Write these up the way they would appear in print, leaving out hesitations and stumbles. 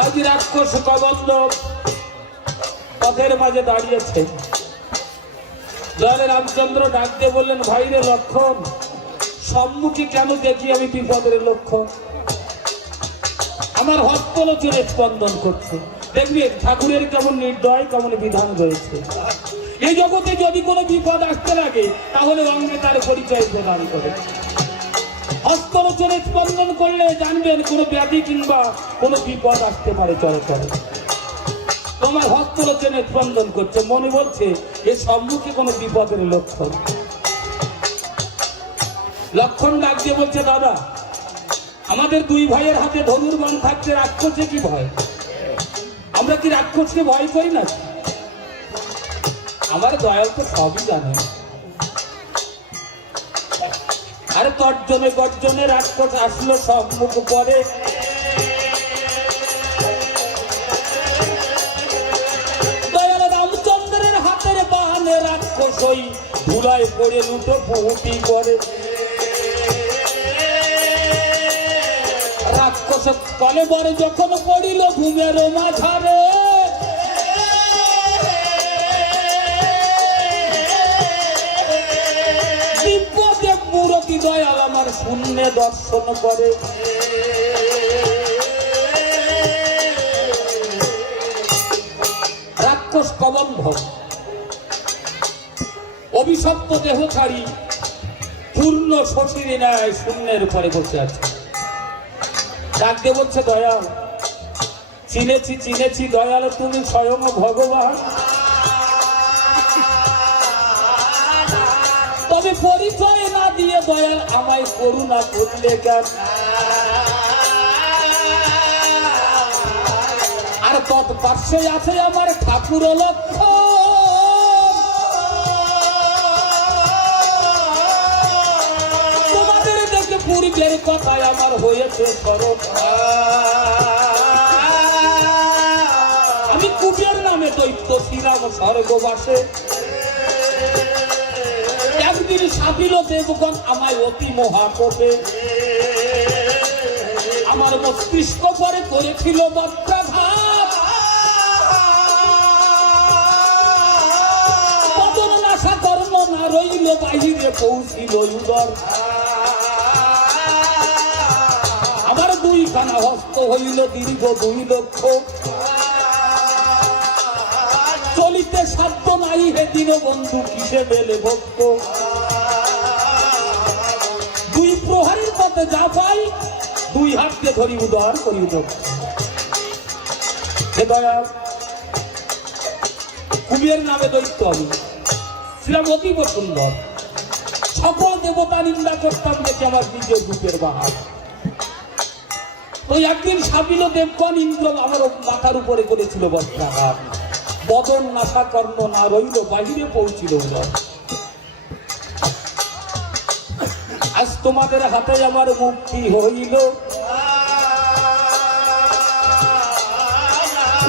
আজ রাক্ষস কবন্ধ পথের মাঝে দাঁড়িয়েছে। দয়াল রামচন্দ্র ডাক দিয়ে বললেন, ভাইরে লক্ষণ, সম্মুখে কেন দেখি আমি বিপদের লক্ষণ? আমার হস্তলোচনে স্পন্দন করছে। দেখবি ঠাকুরের কেমন নির্দয়, কেমন বিধান রয়েছে। এই জগতে যদি কোনো বিপদ আসতে লাগে তাহলে অঙ্গে তার পরিচয় প্রদান করে। হস্তলোচনে স্পন্দন করলে জানবেন কোনো ব্যাধি কিংবা কোনো বিপদ আসতে পারে চলে চলে। তোমার হস্তলোচনে স্পন্দন করছে, মনে বলছে এ সম্মুখে কোনো বিপদের লক্ষণ। লক্ষণ ডাক দিয়ে বলছে, দাদা আমাদের দুই ভাইয়ের হাতে ধনুর্বাণ থাকতে রাক্ষসে কি ভয়? আমরা কি রাক্ষসকে ভয় করি না? আমার দয়াল তো সবই জানে। আর তর্জনে গর্জনে রাক্ষস আসলো সম্মুখ পরে। দয়াল রামচন্দ্রের হাতের বাহানে রাক্ষস ওই ধুলায় পড়ে লুটো পুহুটি করে। রাক্ষস কলে বরে যখন পড়িল ঘুমের মাঝারে, দিব্যদেব মূরতি দয়াল আমার শূন্যে দর্শন করে। রাক্ষস কবন্ধ অভিশপ্ত দেহ ছাড়ি পূর্ণ শশীর ন্যায় শূন্যের উপরে বসে আছে। ডাক দিয়ে বলছে, দয়াল চিনেছি চিনেছি দয়াল, তুমি স্বয়ং ভগবান। তবে পরিচয় না দিয়ে দয়াল আমায় করুণা করলে কেন? আর তৎপার্শ্বে আছে আমার ঠাকুর লক্ষণ। তোমাদের দেখে পূর্বের কথায় আমার হয়েছে স্মরণ। আমি কুবের নামে দৈত্য ছিলাম স্বর্গবাসে। একদিন সাপিল দেবগণ আমায় অতি মহাকোপে। আমার মস্তিষ্ক পরে করেছিল বজ্রাঘাত। পতন নাশা কর্ম না রইল বাহিরে পৌঁছিল উদর। আমার দুইখানা হস্ত হইল দীর্ঘ 2 লক্ষ। চলিতে সাধ্য নাই হে দীনবন্ধু কিসে মেলে ভক্ত। 2 প্রহারের পথে যা পাই 2 হাতকে ধরি উদার করি উদর। হে দয়াল, কুবের নামে দৈত্য আমি ছিলাম অতীব সুন্দর। সকল দেবতা নিন্দা করতাম দেখে আমার নিজের রূপের বাহার। তো একদিন সাবিল দেবগণ ইন্দ্র আমার মাথার উপরে করেছিল বজ্রাঘাত। বদন নাশা কর্ণ না রইল বাহিরে পৌঁছিল উদর। আজ তোমাদের হাতে আমার মুক্তি হইল।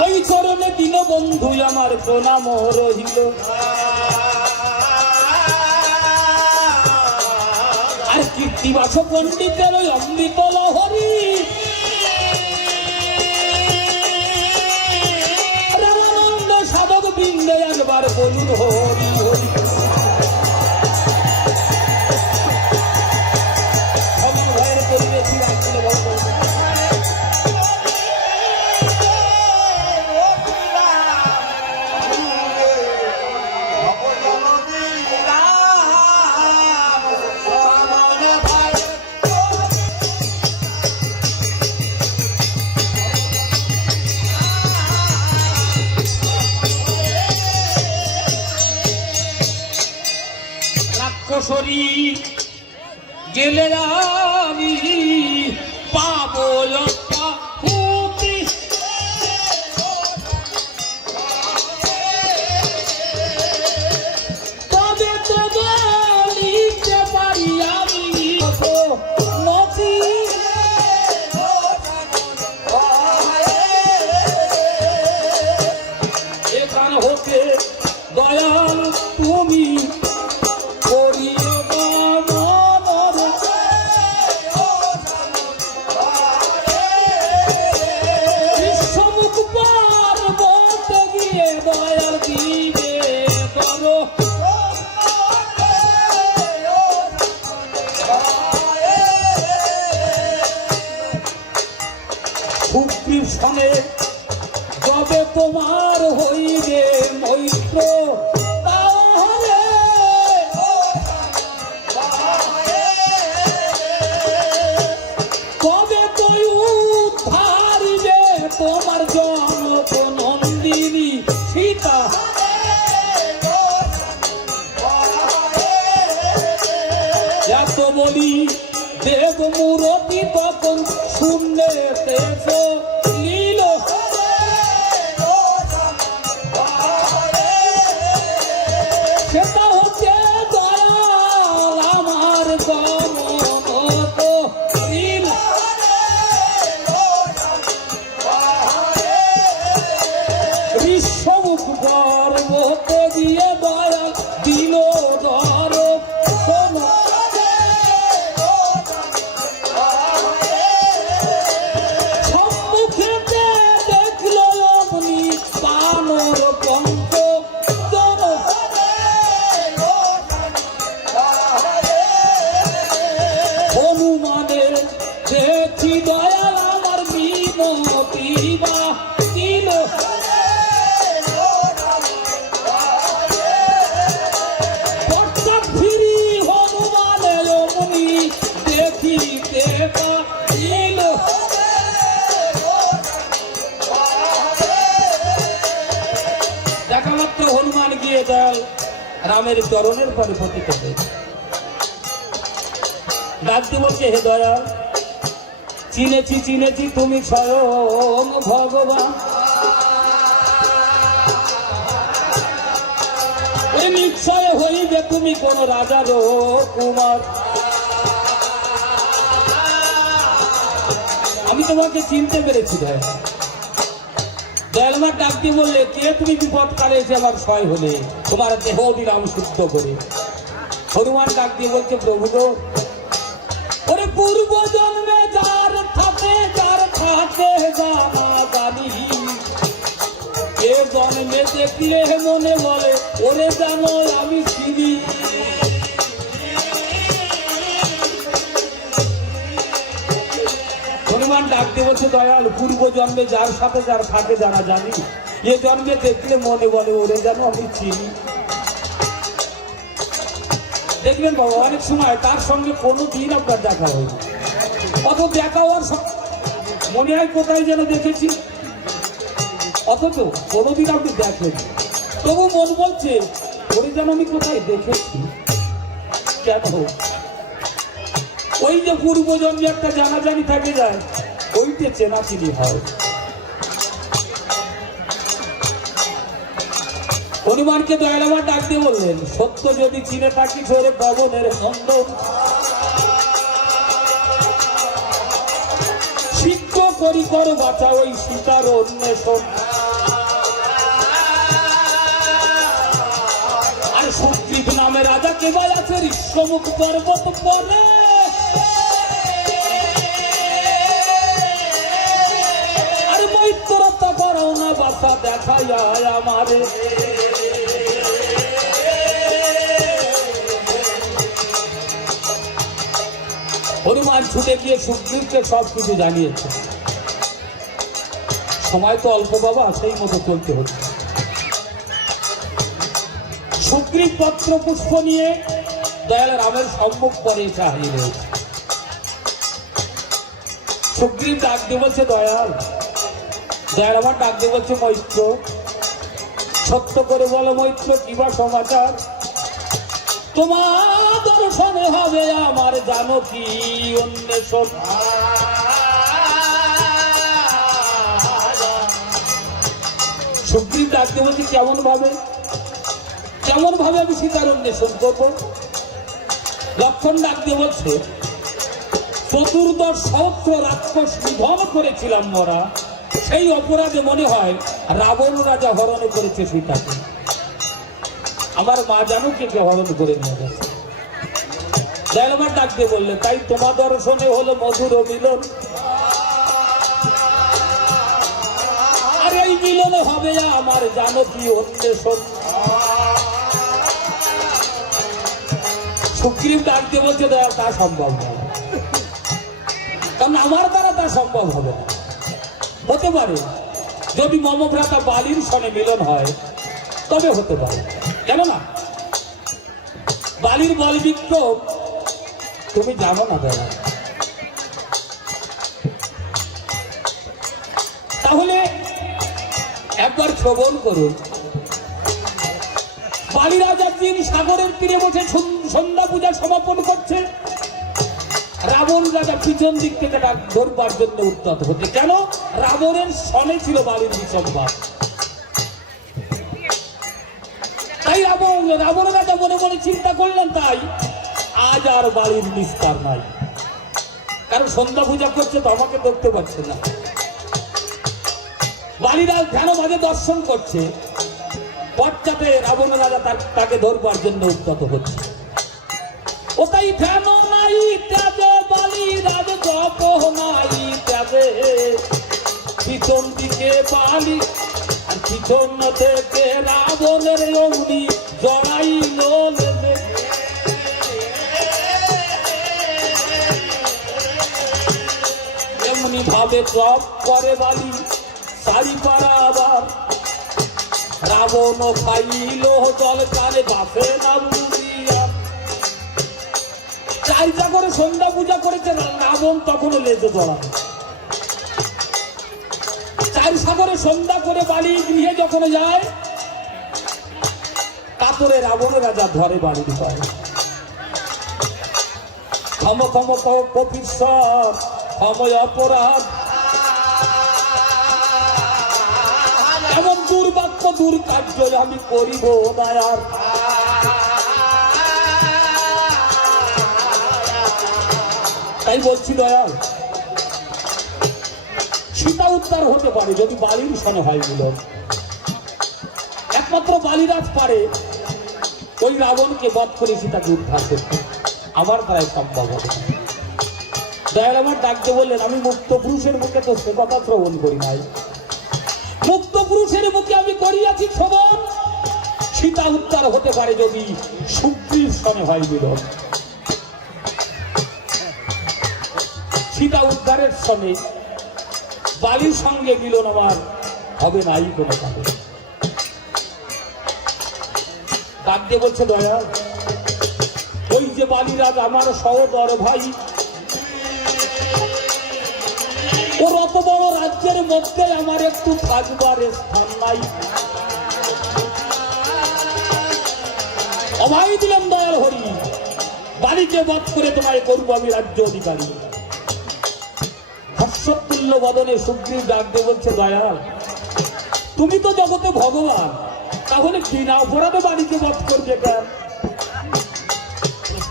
ওই চরণে দীনবন্ধু আমার প্রণাম রহিল। আর কীর্তিবাস পণ্ডিতের ওই অমৃত লহরী রামানন্দ সাধক বৃন্দে একবার বলুন হরি হরি। সবার ভয়ের পরিবেশী রাখছিল ভগবান। রাক্ষসী গেলে আমি পাবো মুক্তি। তবে তো বলিতে পারি আমি নদী। এখান হতে দয়াল তুমি সুগ্রীব সনে যবে তোমার হইবে মৈত্র তাহলে কবে তুই উদ্ধারিবে তোমার জনক নন্দিনী সীতা। এত বলি দেব মূরতি তখন শুনলে নীল সেটা হচ্ছে দয়াল আমার গমনত নীল। বিশ্বমুখ পর্বতে দিয়ে দয়াল দিল ধর দেখা মাত্র হনুমান গিয়ে দয়াল রামের চরণের পরে পতিত হয়েছে। ডাকতে বলছে, হে দয়াল, চিনেছি চিনেছি তুমি স্বয়ং ভগবান, নিশ্চয় হইবে তুমি কোন রাজার কুমার। আমি তোমাকে চিনতে পেরেছি দয়াল। দয়াল আমার ডাকতে বললে, কে তুমি বিপদ কালে এসে আমার সয় হলে, তোমার দেহ দিলাম শুদ্ধ করে। হনুমান ডাক দিয়ে বলছে, প্রভু গো, ওরে পূর্ব জন্মে যার থাকে জানা জানি, এ জন্মে দেখলে মনে বলে ওরে জানো আমি চিনি। হনুমান ডাক দিয়ে বলছে, দয়াল, পূর্ব জন্মে যার সাথে যার থাকে জানা জানি, এ জন্মে দেখলে মনে বলে ওরে জানো আমি চিনি। দেখবেন বাবা, অনেক সময় তার সঙ্গে কোনো দিন আপনার দেখা হয়নি, অত দেখা হওয়ার মনে হয় কোথায় যেন দেখেছি, অথচ কোনোদিন আপনি দেখেন, তবু মন বলছে ওরে যেন আমি কোথায় দেখেছি। কেন? ওই যে পূর্বজন্মে একটা জানাজানি থাকে যায়, ওইটা চেনাচিনি হয়। হনুমানকে দয়াল আমার ডাক দিয়ে বললেন, সত্য যদি চিনে থাকি ধরে পবনের নন্দন, শিক্ষা করি কর বাঁচা ওই সীতার অন্বেষণ। আর সুগ্রীব নামে রাজা কেবল আছে ঋষ্যমুখ পর্বত পরে, আর মৈত্রতা করো না বাসা দেখাই আমারে। হনুমান ছুটে গিয়ে সুগ্রীবকে সবকিছু জানিয়েছে। সময় তো অল্প বাবা, সেই মতো চলতে হচ্ছে। সুগ্রীব পত্র পুষ্প নিয়ে দয়াল রামের সম্মুখ পরে এসে হাজির হয়েছে। সুগ্রীব ডাক দিয়ে বলছে, দয়াল আমার ডাক দিয়ে বলছে, মৈত্র, সত্য করে বলো মৈত্র, কিবা সমাচার? তোমার দর্শনে হবে আমার জানকী অন্বেষণ। সুগ্রীব ডাকতে বলছি, কেমন ভাবে আমি সীতার অন্বেষণ করবো? লক্ষণ ডাকতে বলছে, 14 সহস্র রাক্ষস নিধন করেছিলাম মরা, সেই অপরাধে মনে হয় রাবণ রাজা হরণ করেছে সীতাকে। আমার মা জানকীকে হরণ করে নিয়ে গেছে। দয়াল আমার ডাক দিয়ে বললে, তাই তোমার দর্শনে হলো মধুর মিলন, আর এই মিলন হবে আমার জানকী অন্বেষণ। সুগ্রীব ডাক দিয়ে বলছে, দয়াল তা সম্ভব নয়, কারণ আমার দ্বারা তা সম্ভব হবে না। হতে পারে যদি মমভ্রাতা বালির সনে মিলন হয় তবে হতে পারে, কেন না? বালির বল বিক্রম তুমি জানো না দাদা। তাহলে একবার শ্রবণ করুন। বালি রাজার দিন সাগরের তীরে বসে সন্ধ্যা পূজা সমাপন করছে। রাবণ রাজা পিছন দিক থেকে ধরবার জন্য উদ্যত হচ্ছে। কেন? রাবণের সনে ছিল বালির বিসম্বাদ। তাই রাবণ রাজা মনে মনে চিন্তা করলেন, তাই আজ আর বালির নিস্তার নাই, কারণ সন্ধ্যা পূজা করছে তো আমাকে দেখতে পাচ্ছে না। বালিরা ধ্যান বাজে দর্শন করছে, পশ্চাতে রাবণ রাজা তাকে ধরবার জন্য উদ্যত হচ্ছে। ও তাই ধ্যান নাই ত্যাগে বালি রাজ গপ নাই ত্যাগে, পিছন দিকে বালি আর পিছন থেকে রাবণের অগ্নি জড়াইল লেগে। এমনি ভাবে চপ করে বালি শাড়ি পাড়া আবার, রাবণ খাইল জল কানে বাসে না বুঝিয়া। চাইটা করে সন্ধ্যা পূজা করেছে রাবণ, তখন লেজে জড়ানো। চার সাগরে সন্ধ্যা করে বালি গৃহে যখন যায়, তারপরে রাবণ রাজা ধরে বাড়ি পায়। ক্ষম ক্ষম কপিশ্বর ক্ষময় অপরাধ, এমন দুর্বাক্য দুর্কার্য আমি করিব দয়ার। তাই বলছি দয়াল, সীতা উদ্ধার হতে পারে যদি বালির সনে হয় মিলন। একমাত্র বালিরাজ পারে ওই রাবণকে বধ করে সীতাকে উদ্ধার করতে, আমার দ্বারাই সম্ভব হবে। দয়াল আমার ডাকতে বললেন, আমি মুক্ত পুরুষের মুখে তো সে কথা শ্রবণ করি নাই। মুক্ত পুরুষের মুখে আমি করিয়াছি শ্রবণ, সীতা উদ্ধার হতে পারে যদি সুগ্রীর সনে হয় মিলন। সীতা উদ্ধারের সনে বালির সঙ্গে মিলন আমার হবে নাই কোনো কাজে। ডাক দিয়ে বলছে, দয়া ওই যে বালিরাজ আমার সহোদর ভাই, ওর অত বড় রাজ্যের মধ্যে আমার একটু থাকবার স্থান নাই। অভাই দিলাম দয়াল হরি, বালিকে বধ করে তোমায় করবো আমি রাজ্য অধিকারী। হর্ষতুল্য বদনে সুগ্রীব ডাক দিয়ে বলছে, দয়াল তুমি তো জগতে ভগবান, তাহলে বিনা অপরাধে বালিকে বধ করবে কেন?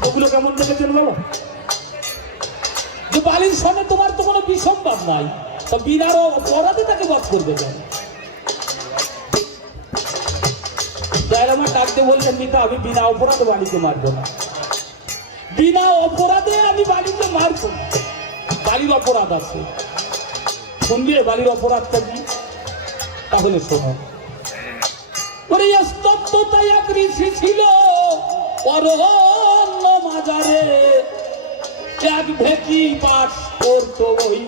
ওগুলো কেমন দেখেছেন বাবা? যে বালির সঙ্গে তোমার তো কোনো বিসম্বাদ নাই, তো বিনা অপরাধে তাকে বধ করবে কেন? দয়াল আমার ডাকতে বলছেন, মিতা আমি বিনা অপরাধে বালিকে মারবো না, বিনা অপরাধে আমি বালিকে মারবো না। বালির অপরাধ আছে, শুনবে বালির অপরাধটা কি? তাহলে শোনো। ওরে স্তব্ধতায় এক ঋষি ছিল অরণ্য মাজারে, এক ভেকি পাঠ করতো ওই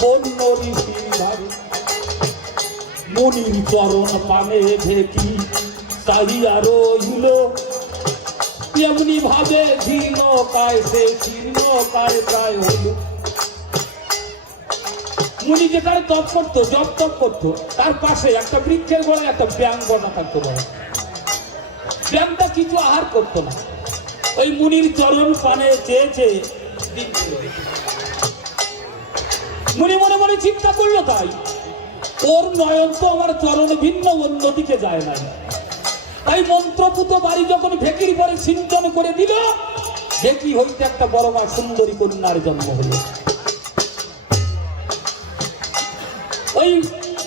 বন্য ঋষির ধারে। মুনির চরণ পানে ভেকি চাহিয়া রইল, এমনি ভাবে জীর্ণ কায় সে জীর্ণ কায় প্রায় হইল। মুনি যেখানে তপ করতো, জপ তপ করতো, তার পাশে একটা বৃক্ষের গোড়ায় একটা ব্যাং বনা থাকতো। ব্যাংটা কিছু আহার করতো না, ওই মুনির চরণ পানে চেয়ে চেয়ে মুনি মনে মনে চিন্তা করলো, তাই ওর নয়ন তো আমার চরণ ভিন্ন অন্যদিকে যায় না। তাই মন্ত্রপুত বাড়ি যখন ভেকির পরে সিঞ্চন করে দিল, ভেকি হইতে একটা বড় মা সুন্দরী কন্যার জন্ম হলো। ওই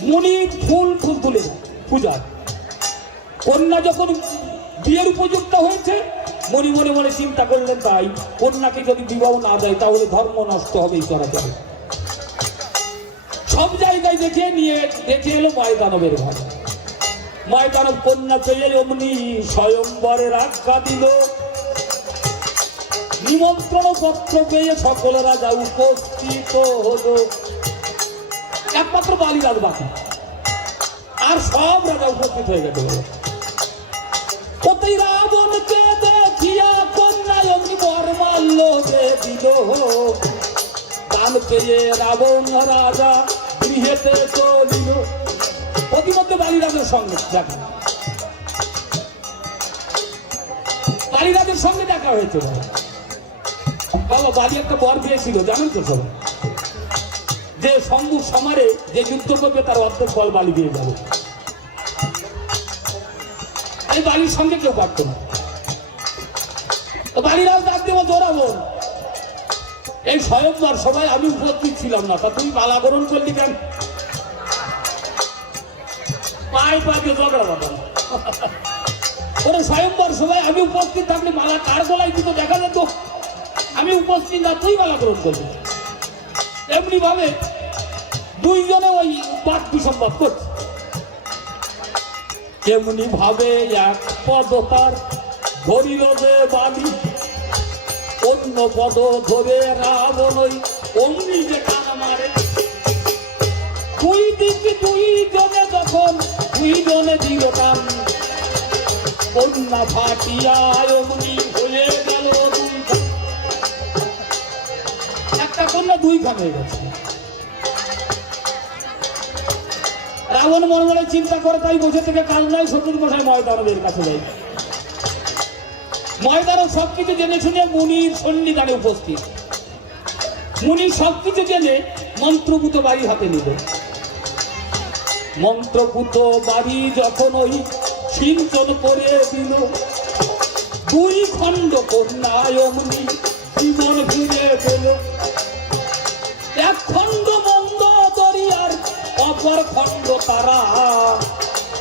মুনি ফুল তুলে পূজার কন্যা যখন বিয়ের উপযুক্ত হয়েছে, মনি মনে মনে চিন্তা করলেন, তাই কন্যাকে যদি বিবাহ না দেয় তাহলে ধর্ম নষ্ট হবে চরাচরে। সব জায়গায় দেখে এলো মায়দানবের ঘর। মায়দানব কন্যা পেয়ে অমনি স্বয়ংবরের আজ্ঞা দিল। নিমন্ত্রণ পত্র পেয়ে সকল রাজা উপস্থিত হলো। একমাত্র বালিরাজ বাকি, আর সব রাজা উপস্থিত হয়ে গেছে। ওতেই রাবণকে দেখিয়া কন্যায় অগ্নি বর মারল যে দিল, দান পেয়ে রাবণ রাজা গৃহেতে চলিল। প্রতিমধ্যে বালিরাজের সঙ্গে দেখা, বালিরাজের সঙ্গে দেখা হয়েছে। বাবা বালি একটা বর পেয়েছিল জানেন তো সবাই, যে শম্ভুর সমারে যে যুদ্ধ করবে তার অর্ধেক ফল বালি দিয়ে যাবে। এই বালির সঙ্গে কেউ পারত না। বালিরাজ ডাক দেব জোরাবো, এই স্বয়ংবর সবাই আমি উপস্থিত ছিলাম না, তা তুই মালা গ্রহণ করলি কেন? পায়ে পায়ে ঝগড়া বাঁধা। ওরে স্বয়ংবর সবাই আমি উপস্থিত থাকলে মালা কার গলায় দিত দেখা যেত, আমি উপস্থিত না, তুই মালা গ্রহণ করবি। এমনি ভাবে দুইজনে ওই বাদ বিসম্বাদ করছে। এমনি ভাবে এক পদ তার ধরিল যে বালি, অন্য পদ ধরে রাবণ ওই অমনি যে টানা মারে। দুই দিকে দুই জনে যখন দুইজনে দিল টান, কন্যা ফাটিয়া অমনি হয়ে গেল দুই, একটা কন্যা দুই খান হয়ে গেছে। রাবণ মনে মনে চিন্তা করে, তাই বসে থেকে কাল নাই শত্রুর মশাই ময়দানবের কাছে যাই। ময়দানব সবকিছু জেনে শুনে মুনির সন্নিধানে উপস্থিত। মুনি সবকিছু জেনে মন্ত্রপুত বাড়ি হাতে নিল। মন্ত্রপুত বাড়ি যখন ওই সিঞ্চন করে দিল, দুই খণ্ড কন্যায় অমনি জীবন ফিরে পেল। এক খণ্ড মন্দ দরিয়ার, অপর খণ্ড তারা,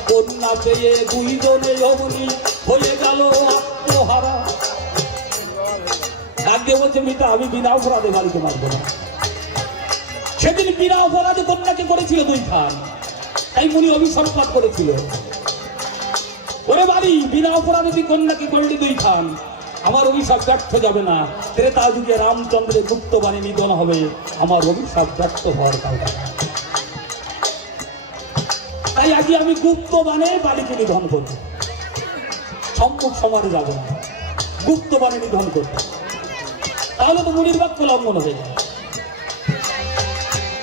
কন্যা পেয়ে দুইজনে অমনি হয়ে গেল আত্মহারা। ডাক দিয়ে বলছে, মিতা আমি বিনা অপরাধে বাড়িতে মারবো না। সেদিন বিনা অপরাধে কন্যাকে করেছিল দুই খান, তাই মুনি অভিসম্পাদ করেছিল। ওরে বাড়ি, বিনা অপরাধে তুই কন্যাকে করলি দুই খান, আমার অভিশাপ ব্যর্থ যাবে না। ত্রেতা যুগে রামচন্দ্রের গুপ্ত বাণী নিধন হবে, আমার অভিশাপ ব্যর্থ হওয়ার কারণে। তাই আজকে আমি গুপ্ত বাণে বালিকে নিধন করবো, সম্মুখ সমাজে যাবে না, গুপ্ত বাণে নিধন করবো। তাহলে তো মুনির বাক্য লঙ্ঘন হয়ে যাবে।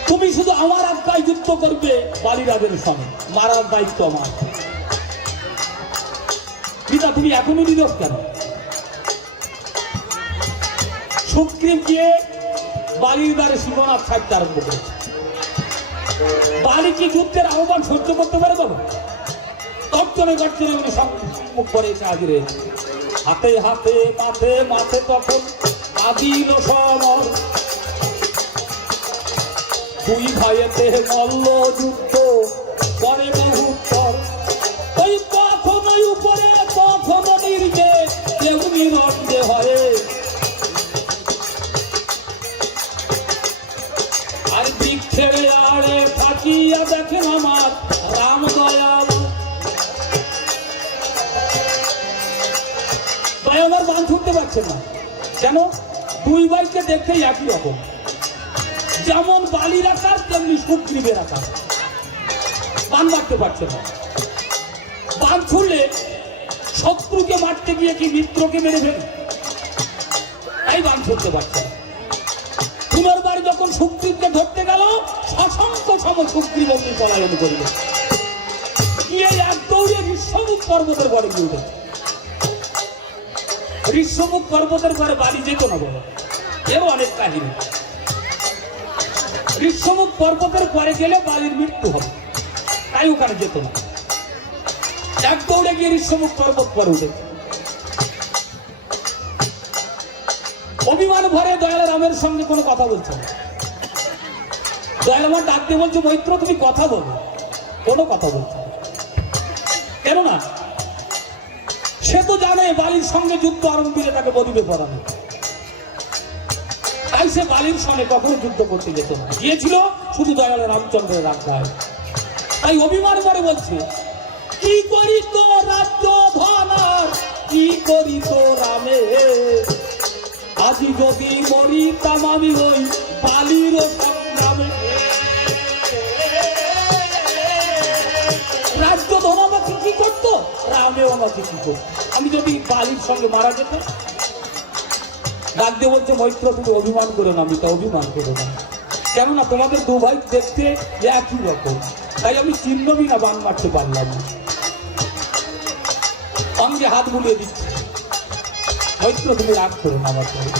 তুমি শুধু আমার আজ্ঞায় যুদ্ধ করবে বালিরাজের সঙ্গে, মারার দায়িত্ব আমার। পিতা তুমি এখনই নিরব কেন? সুগ্রীব গিয়ে বালির দ্বারে সীমানাথ ছাড়তে আরম্ভ করেছে। বালি কি যুদ্ধের আহ্বান সহ্য করতে পারে তবে? তর্জনে গর্জনে উনি সম্মুখ করে এসে হাজির হয়েছে। হাতে হাতে মাথে মাথে তখন আদিল সমর, দুই ভাইয়েতে মল্ল যুদ্ধ করে বহুত্তর। ওই কখনোই উপরে কখনো নির্গে তেমনি রঞ্জে হয়। আর দিক ছেড়ে আড়ে থাকিয়া দেখেন আমার রাম দয়াল। তাই আমার বান ছুটতে পারছেন না কেন? দুই ভাইকে দেখতেই একই রকম, যেমন বালির আকার তেমনি সুগ্রীবের আকার। বান মারতে পারছে না। বান ছুড়লে শত্রুকে মারতে গিয়ে কি মিত্রকে মেরে ফেলে, তাই বান ছুটতে পারছে না। পুনর্বার যখন সুগ্রীবকে ধরতে গেল, অসংখ্য সম সুগ্রীব অগ্নি পলায়ন করিল, গিয়ে এক দৌড়ে ঋষ্যমুখ পর্বতের ঘরে গিয়ে উঠেছে। ঋষ্যমুখ পর্বতের ঘরে বালি যেত না বলে, এরও অনেক কাহিনী। ঋষ্যমুখ পর্বতের পরে গেলে বালির মৃত্যু হবে, তাই ওখানে যেত না। এক দৌড়ে গিয়ে ঋষ্যমুখ পর্বত পরে উঠেছে। অভিমান ভরে দয়াল রামের সঙ্গে কোনো কথা বলছে না। দয়াল আমার ডাকতে বলছে, মৈত্র তুমি কথা বলো, কোনো কথা বলছে না। কেননা সে তো জানে বালির সঙ্গে যুদ্ধ আরম্ভ দিলে তাকে বদিবে পড়ানো, তাই সে বালির সঙ্গে কখনো যুদ্ধ করতে যেত না, গিয়েছিল শুধু দয়াল রামচন্দ্রের আজ্ঞায়। তাই অভিমান করে বলছে, কি করি তো রাজ্য ধনার, কি করি তো রামে, আজি যদি মরি তাম আমি ওই বালির সংগ্রামে। রামেও আমাকে কি করতো? আমি যদি বালির সঙ্গে মারা যেতাম। ডাক দিয়ে বলছে মৈত্র তুমি অভিমান করে না। আমি তা অভিমান করে না, কেননা তোমাদের দু ভাই দেখতে একই রকম, তাই আমি চিহ্নবি না বান মারতে পারলাম না। আমি যে হাত বুলিয়ে দিচ্ছি, মৈত্র তুমি রাগ করো না আমার সঙ্গে।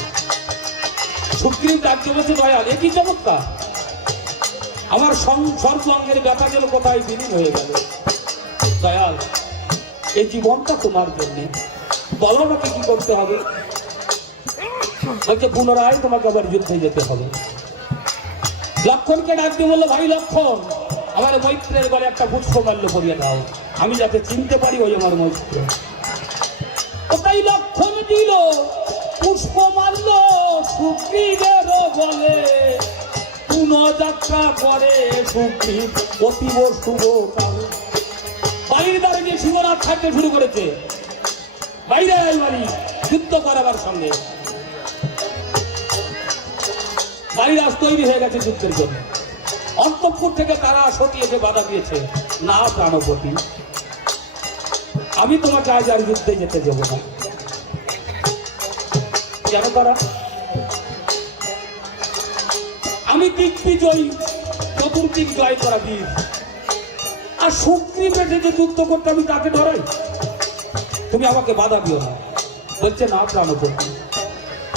সুগ্রীব ডাক দিয়ে বলছে দয়াল একই চমৎকার, আমার সর্বাঙ্গের ব্যথা গেল কোথায় বিলীন হয়ে গেল। দয়াল এই জীবনটা তোমার জন্য, বলো আমাকে কি করতে হবে? বলছে পুনরায় তোমাকে আবার যুদ্ধে যেতে হবে। লক্ষণকে ডাক দিয়ে বললো ভাই লক্ষণ, আমার মৈত্রের গলে একটা পুষ্পমাল্য পরিয়ে দাও, আমি যাতে চিনতে পারি ওই আমার মৈত্র। ওটাই লক্ষণ দিল পুষ্পমাল্য সুগ্রীবের গলে। পুনঃযাত্রা করে সুগ্রীব অতীব শুভ কালে। বাড়ির দ্বারে গিয়ে শিবনাথ থাকতে শুরু করেছে, বাইরে বাড়ি যুদ্ধ করাবার সঙ্গে। বাড়ির তৈরি হয়ে গেছে যুদ্ধের জন্য। অন্তঃপুর থেকে তারা সতী এসে বাধা দিয়েছে, না প্রাণপতি আমি তোমাকে আজ আর যুদ্ধে যেতে দেব না। কেন তারা? আমি দিগ্বিজয়ী, চতুর্দিক জয় করা বীর, আর সুগ্রীব যে যুদ্ধ করতে আমি তাকে ধরাই, তুমি আমাকে বাধা দিও না। বলছে না প্রাণপতি,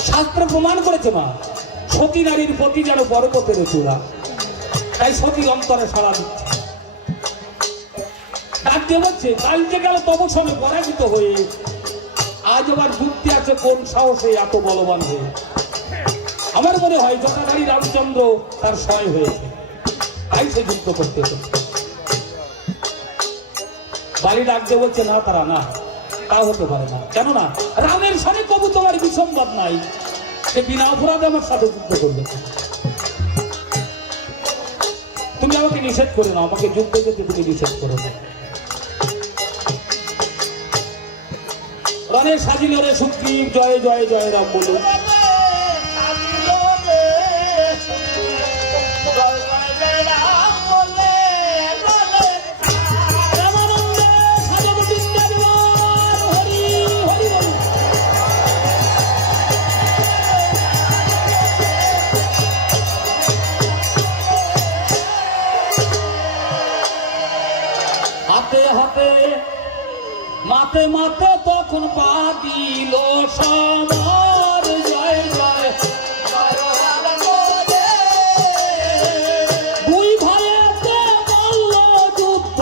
শাস্ত্র প্রমাণ করেছে মা সতী নারীর প্রতি যেন বরকতের চূড়া, তাই সতী অন্তরে সাড়া দিচ্ছে। ডাক দিয়ে বলছে কাল যে গেল তব সঙ্গে পরাজিত হয়ে, আজ আবার যুক্তি আছে কোন সাহসে এত বলবান হয়ে। আমার মনে হয় জটাধারী রামচন্দ্র তার সয় হয়েছে, তাই সে যুদ্ধ করতে হচ্ছে। বাড়ি ডাক দিয়ে বলছে না তারা না, তা হতে পারে না, কেননা রামের সঙ্গে কবু তোমার বিসম্বাদ নাই, সে বিনা অপরাধে আমার সাথে যুদ্ধ করবে। তুমি আমাকে নিষেধ করে নাও, আমাকে যুদ্ধে যেতে তুমি নিষেধ করো না। রণে সাজিল রে সুগ্রীব জয় জয় জয় রাম বলুন। মাতে মাতে তখন পা দিল সবার জয় জয়। দুই ভাইয়েতে বলল যুদ্ধ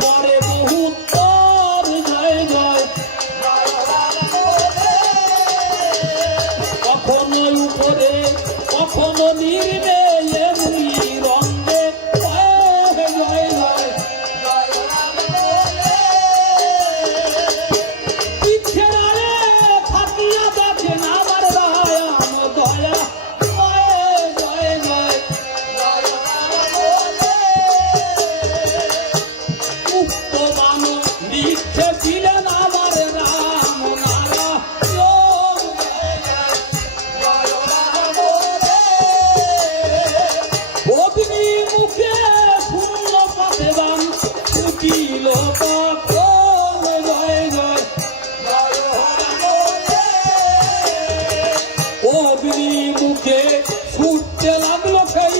পরে বহুত্তর জয় জয়। কখনো উপরে কখনো নির্বে এমনি রঙ্গে জয় জয়। মুখে ছুটতে লাগলো সেই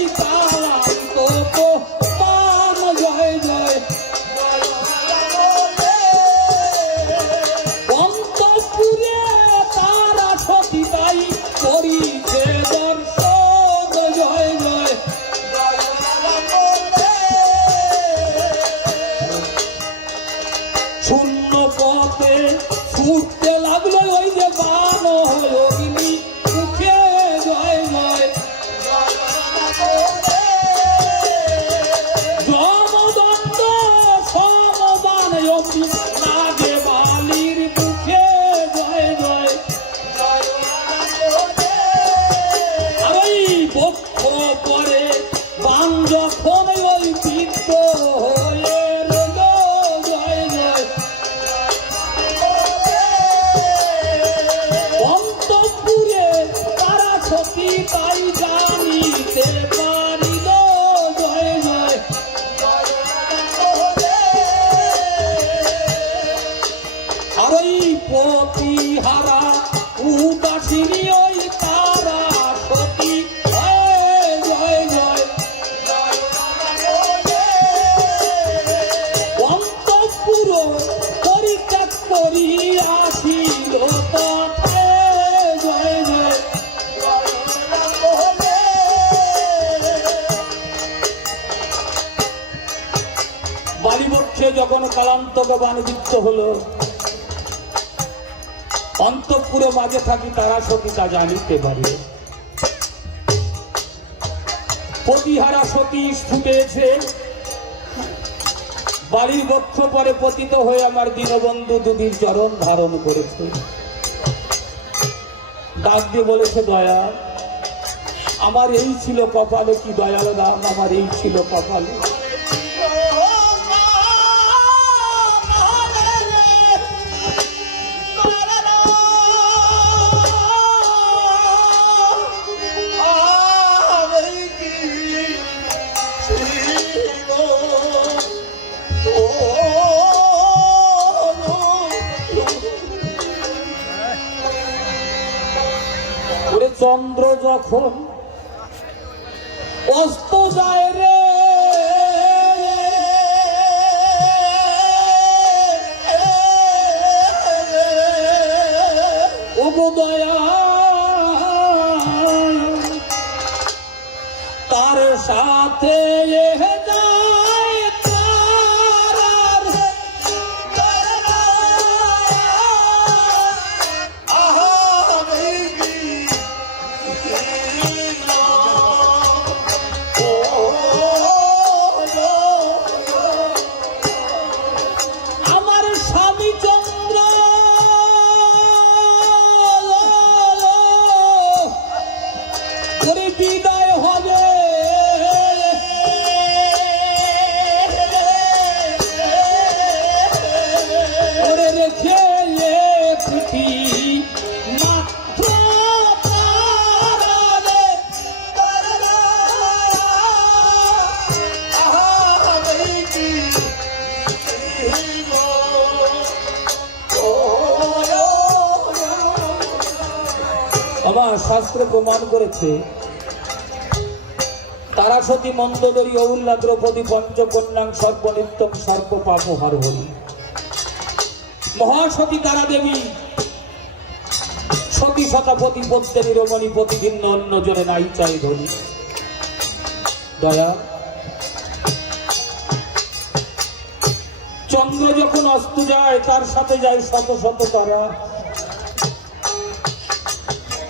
জয় জয়। অন্তঃপুরে তারা সতী তাই করিছে দর্শন জয় জয়। শূন্য পথে ছুটতে লাগলো ওই যে বান অগ্নি মুখে জয় জয়। সে যখন কালান্তক বাণবিত্ত হলো, অন্তঃপুরে মাঝে থাকি তারা সতী তা জানিতে পারে। পতিহারা সতী ফুটেছে, বাড়ির বক্ষ পরে পতিত হয়ে আমার দীনবন্ধু দুদির চরণ ধারণ করেছে। ডাক দিয়ে বলেছে, দয়া আমার এই ছিল কপালে, কি দয়াল রাম আমার এই ছিল কপালে। চন্দ্র যখন অস্ত যায় রে, ও গো দয়া তার সাথে বিদায় হবে। ওরে রেখে একটি মাত্র আমার শাস্ত্রে প্রমাণ করেছে, তারা সতী মন্দোদরী অউল্লা দ্রৌপদী পঞ্চকন্যাং সর্বনিত্যম সর্ব পাপহার হরি। মহাসতী তারা দেবী সতী শতাপতি পদ্মিনী রমণী প্রতিদিন অন্য জনে নাই চাই ধনী। দয়া চন্দ্র যখন অস্ত যায় তার সাথে যায় শত শত তারা।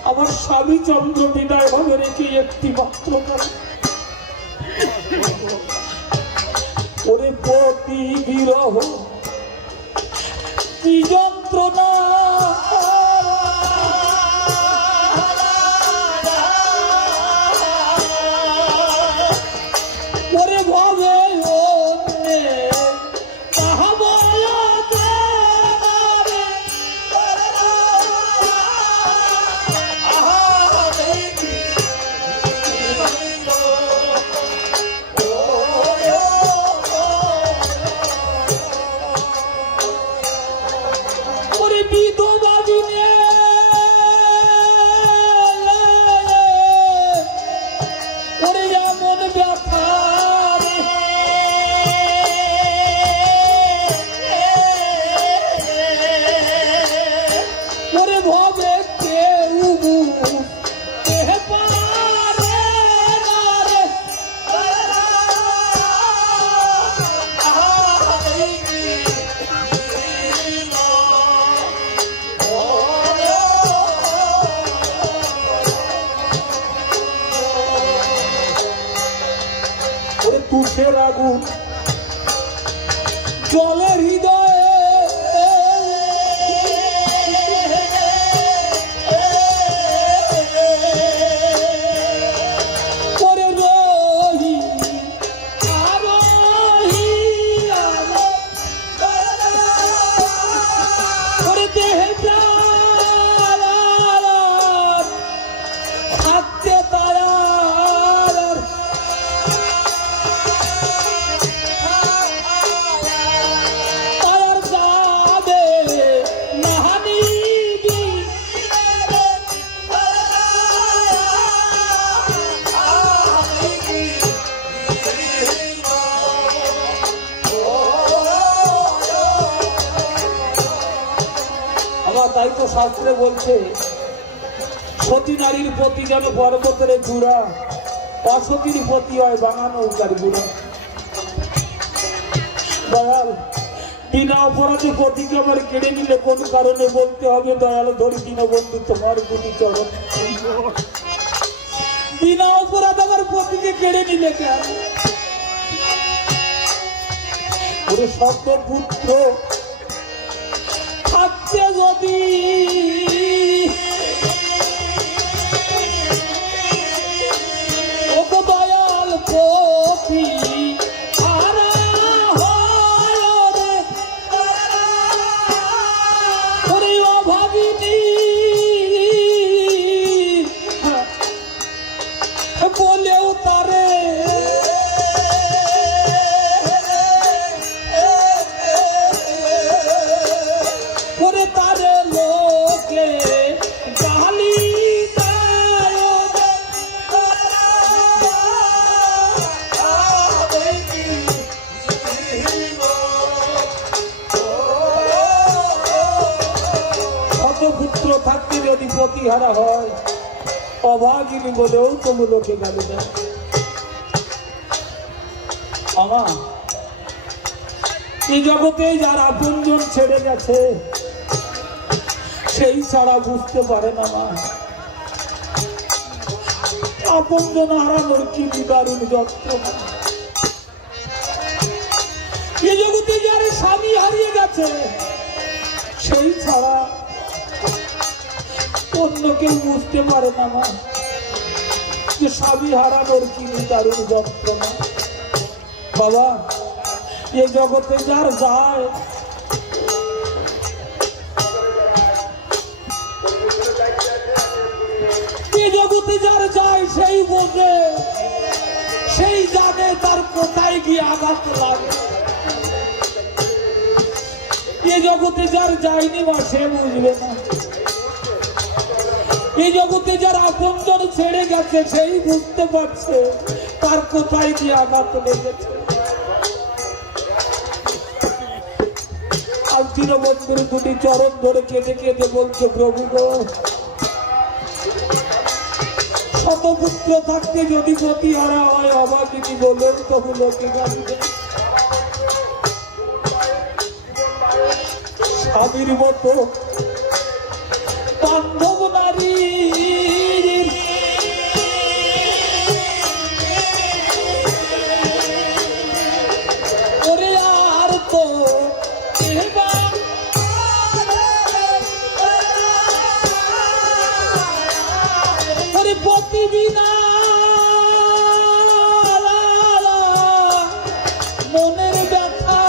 আমার স্বামী চন্দ্র বিদায় হবে রেখে একটি মাত্র তারা। ওরে পতি বিরহ কি যন্ত্রণা, ওরে ভবে তুষের আগুন জলের হৃদয়ে করে রহি করে দেহে থাকতে তারা তাই তো শাস্ত্রে বলছে, সতী নারীর পতি যেন পর্বতের চূড়া, অসতীর পতি হয় বাঙানো নৌকার গুড়া। দয়াল অপরাধে পতিকে আমার কেড়ে নিলে কোন কারণে বলতে হবে দয়াল ধরি দীনবন্ধু তোমার দুটি চরণ। বিনা অপরাধ আমার পতিকে কেড়ে নিলে কেন? ওরে শব্দ পুত্র থাকতে যদি ওগো দয়াল পতি হারা হয় রে, ওরে অভাবিনী বলেও তারে করে তারে লোকে গালি পুত্র থাকতে যদি প্রতিহারা হয় অভাগিনী বলেও তবু লোকে গালি দেয়। আমা এই জগতে যার আপনজন ছেড়ে গেছে সেই ছাড়া বুঝতে পারে না মা আপনজন হারানোর কি দারুণ যন্ত্রণা। এই জগতে যার স্বামী হারিয়ে গেছে সেই ছাড়া অন্য কেউ বুঝতে পারে না মা যে স্বামী হারানোর কি দারুণ যন্ত্রণা। বাবা এই জগতে যার যায় এই জগতে যার যায় সেই বোঝে, সেই জানে তার কোথায় গিয়ে আঘাত লাগে। এই জগতে যার যায়নি বা সে বুঝবে না। এই জগতে যার আপনজন ছেড়ে গেছে সেই বুঝতে পারছে তার কোথায় গিয়ে আঘাত লেগেছে। আর দীনবন্ধুর দুটি চরণ ধরে কেঁদে কেঁদে বলছে প্রভু গো শতপুত্র থাকতে যদি প্রতিহারা হয় অভাগিনী বলেও তবু লোকে গালি দেয়। স্বামীর মতো বান্ধব নারী ওরে আর তো ওরে পতি বিনা মনের ব্যথা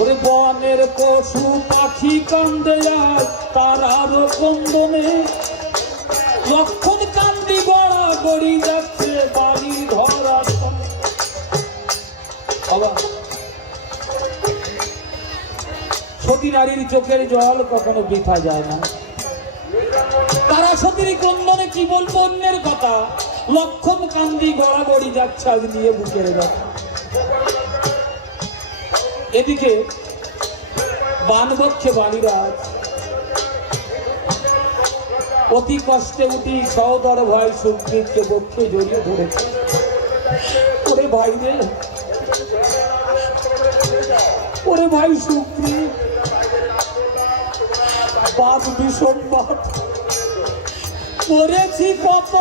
ওরে বনের পশু পাখি কান্দে যায় তার আরো কন্দনে লক্ষণ কান্দি গড়া গড়ি যাচ্ছে বাড়ি ধরা। সতী নারীর চোখের জল কখনো বৃথা যায় না। তারা সতীর কন্দনে কি বলবো অন্যের কথা, লক্ষণ কান্দি গড়াগড়ি যাচ্ছে আজ নিয়ে বুকের ব্যথা। এদিকে বানবক্ষে বালিরাজ অতি কষ্টে উঠি সহদর ভাই সুগ্রীবকে বক্ষে জড়িয়ে ধরেছে। ওরে ভাই রে, ওরে ভাই সুগ্রীব বাপ ভীষণ বাপ করেছি কত